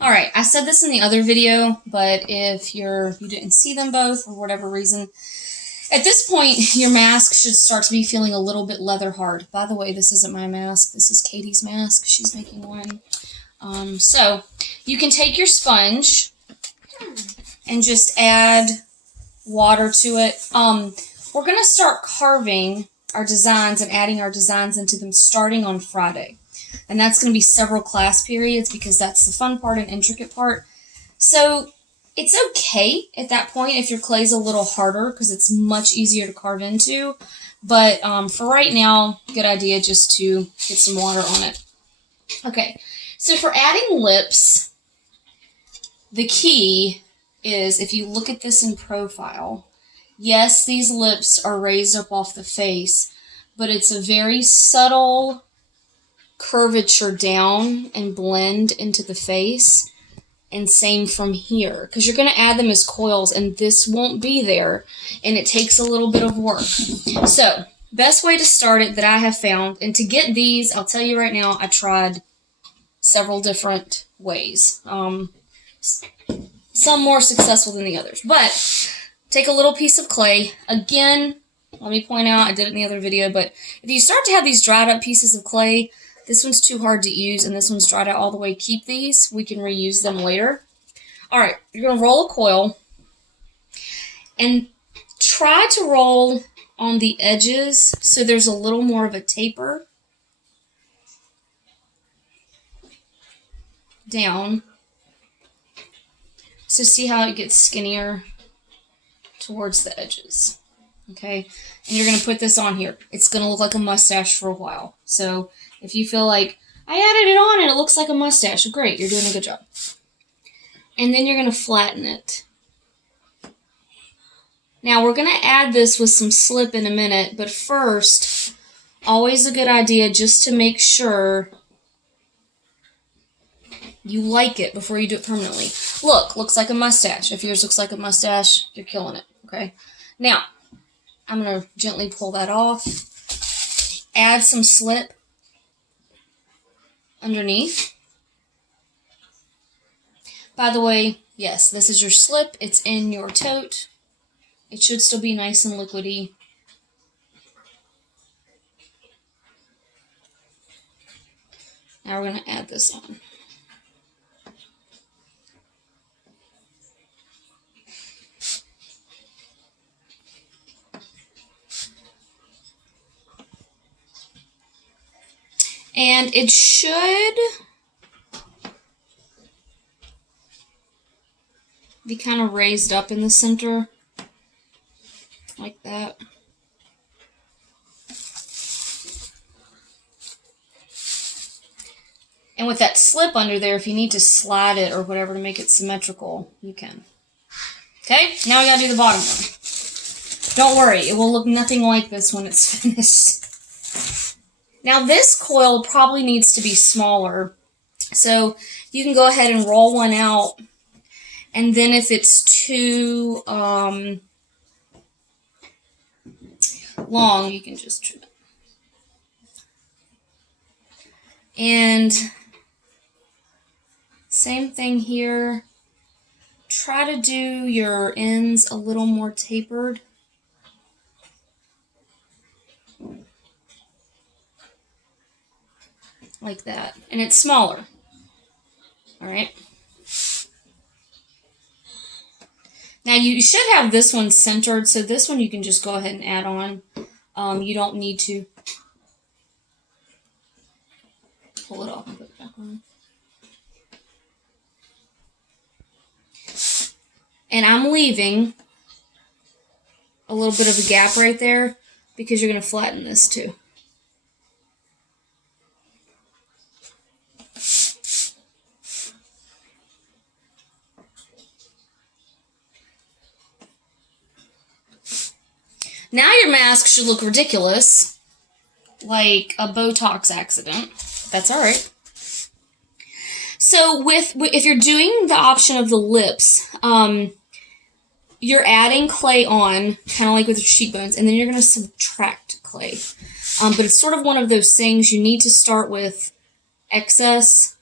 All right, I said this in the other video, but if you didn't see them both for whatever reason, at this point, your mask should start to be feeling a little bit leather hard. By the way, this isn't my mask. This is Katie's mask. She's making one. So you can take your sponge and just add water to it. We're going to start carving our designs and adding our designs into them starting on Friday. And that's going to be several class periods because that's the fun part and intricate part. So it's okay at that point if your clay's a little harder because it's much easier to carve into. But for right now, good idea just to get some water on it. Okay, so for adding lips, the key is if you look at this in profile, yes, these lips are raised up off the face, but it's a very subtle curvature down and blend into the face. And same from here, because you're going to add them as coils, and this won't be there, and it takes a little bit of work. So, best way to start it that I have found, and to get these, I'll tell you right now, I tried several different ways. Some more successful than the others. But, take a little piece of clay. Again, let me point out, I did it in the other video, but if you start to have these dried up pieces of clay, this one's too hard to use, and this one's dried out all the way. Keep these. We can reuse them later. All right, you're going to roll a coil, and try to roll on the edges so there's a little more of a taper down. So see how it gets skinnier towards the edges. Okay, and you're going to put this on here. It's going to look like a mustache for a while. So if you feel like, I added it on and it looks like a mustache, great, you're doing a good job. And then you're going to flatten it. Now we're going to add this with some slip in a minute, but first, always a good idea just to make sure you like it before you do it permanently. Look, looks like a mustache. If yours looks like a mustache, you're killing it, okay? Now, I'm going to gently pull that off. Add some slip underneath. By the way, yes, this is your slip. It's in your tote. It should still be nice and liquidy. Now we're going to add this on. And it should be kind of raised up in the center, like that. And with that slip under there, if you need to slide it or whatever to make it symmetrical, you can. Okay, now we gotta do the bottom one. Don't worry, it will look nothing like this when it's finished. Now this coil probably needs to be smaller, so you can go ahead and roll one out, and then if it's too long, you can just trim it. And same thing here. Try to do your ends a little more tapered. Like that. And it's smaller. Alright? Now you should have this one centered, so this one you can just go ahead and add on. You don't need to pull it off and put it back on. And I'm leaving a little bit of a gap right there because you're going to flatten this too. Now your mask should look ridiculous, like a Botox accident. That's all right. So if you're doing the option of the lips, you're adding clay on, kind of like with your cheekbones, and then you're going to subtract clay. But it's sort of one of those things you need to start with excess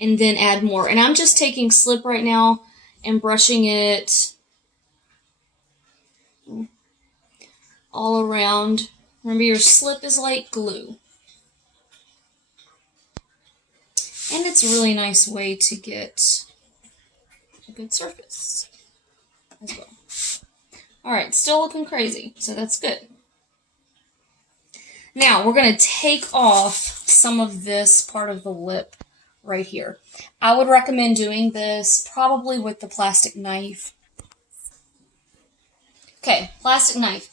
and then add more. And I'm just taking slip right now and brushing it all around. Remember, your slip is like glue. And it's a really nice way to get a good surface as well. Alright, still looking crazy, so that's good. Now, we're going to take off some of this part of the lip right here. I would recommend doing this probably with the plastic knife. Okay, plastic knife.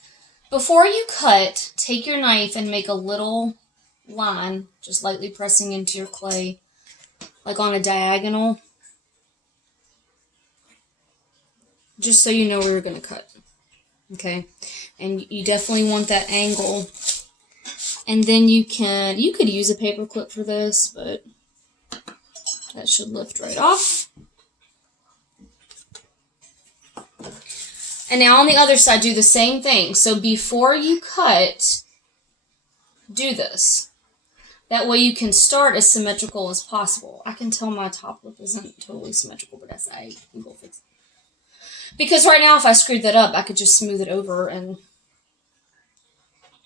Before you cut, take your knife and make a little line, just lightly pressing into your clay, like on a diagonal, just so you know where you're going to cut. Okay, and you definitely want that angle. And then you could use a paper clip for this, but that should lift right off. And now on the other side, do the same thing. So before you cut, do this. That way you can start as symmetrical as possible. I can tell my top lip isn't totally symmetrical, but I can go fix it. Because right now, if I screwed that up, I could just smooth it over and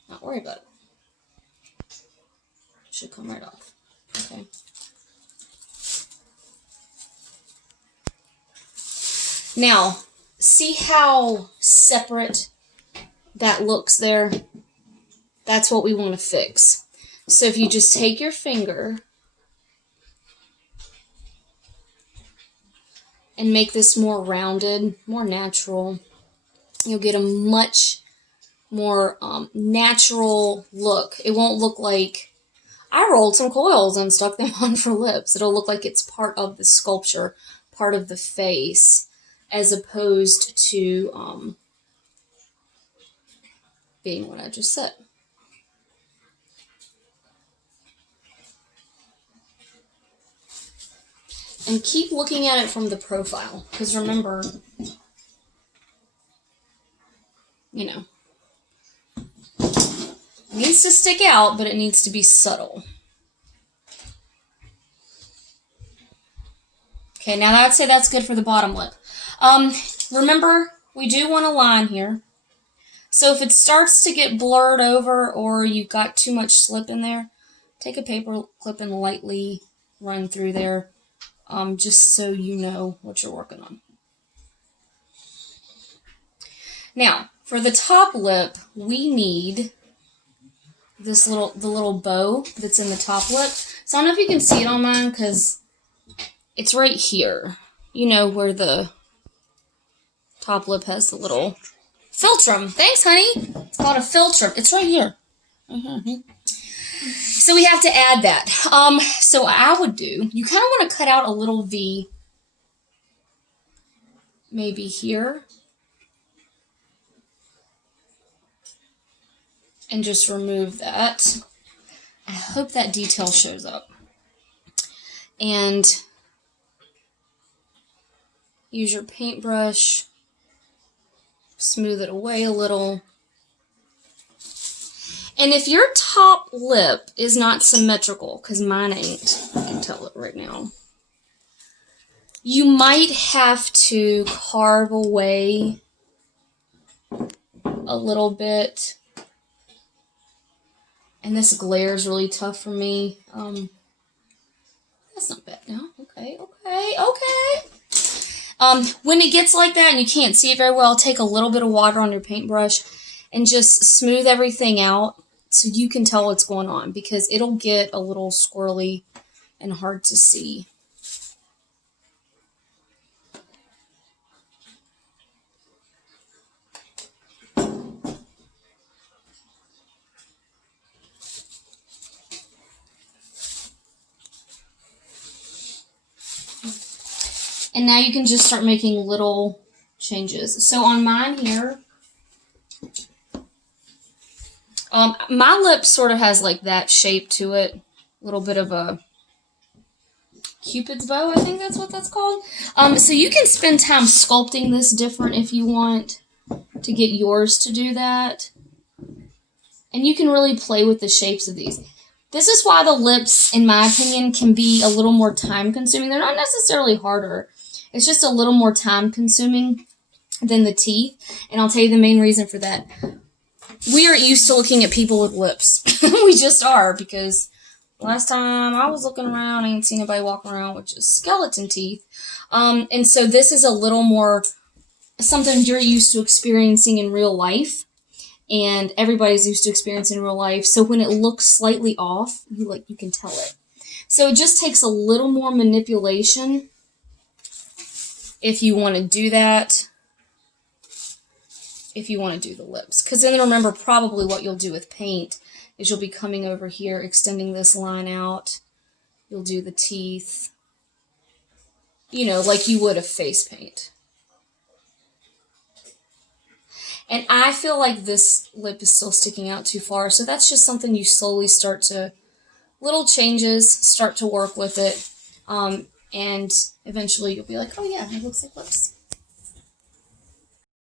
not worry about it. Should come right off. Okay. Now, see how separate that looks there? That's what we want to fix. So if you just take your finger and make this more rounded, more natural, you'll get a much more natural look. It won't look like I rolled some coils and stuck them on for lips. It'll look like it's part of the sculpture, part of the face, as opposed to being what I just said. And keep looking at it from the profile, because remember, you know, it needs to stick out, but it needs to be subtle. Okay, now I'd say that's good for the bottom lip. Remember, we do want a line here. So if it starts to get blurred over or you've got too much slip in there, take a paper clip and lightly run through there, just so you know what you're working on. Now, for the top lip, we need the little bow that's in the top lip. So I don't know if you can see it on mine because it's right here. You know where the top lip has the little philtrum. Thanks, honey. It's called a philtrum. It's right here. So we have to add that. So what I would do, you kind of want to cut out a little V, maybe here, and just remove that. I hope that detail shows up. And use your paintbrush, smooth it away a little. And if your top lip is not symmetrical, because mine ain't, I can tell it right now, you might have to carve away a little bit. And this glare is really tough for me. That's not bad now. Okay. When it gets like that and you can't see it very well, take a little bit of water on your paintbrush and just smooth everything out so you can tell what's going on, because it'll get a little squirrely and hard to see. And now you can just start making little changes. So on mine here, my lip sort of has like that shape to it. A little bit of a Cupid's bow, I think that's what that's called. So you can spend time sculpting this different if you want to get yours to do that. And you can really play with the shapes of these. This is why the lips, in my opinion, can be a little more time consuming. They're not necessarily harder. It's just a little more time consuming than the teeth. And I'll tell you the main reason for that. We are used to looking at people with lips. We just are, because last time I was looking around, I ain't seen anybody walking around with just skeleton teeth. And so this is a little more something you're used to experiencing in real life. And everybody's used to experiencing in real life. So when it looks slightly off, you can tell it. So it just takes a little more manipulation if you want to do that. If you want to do the lips. Because then remember, probably what you'll do with paint is you'll be coming over here, extending this line out. You'll do the teeth, like you would a face paint. And I feel like this lip is still sticking out too far, so that's just something you slowly start to, little changes, start to work with it, and eventually you'll be like, oh yeah, it looks like lips.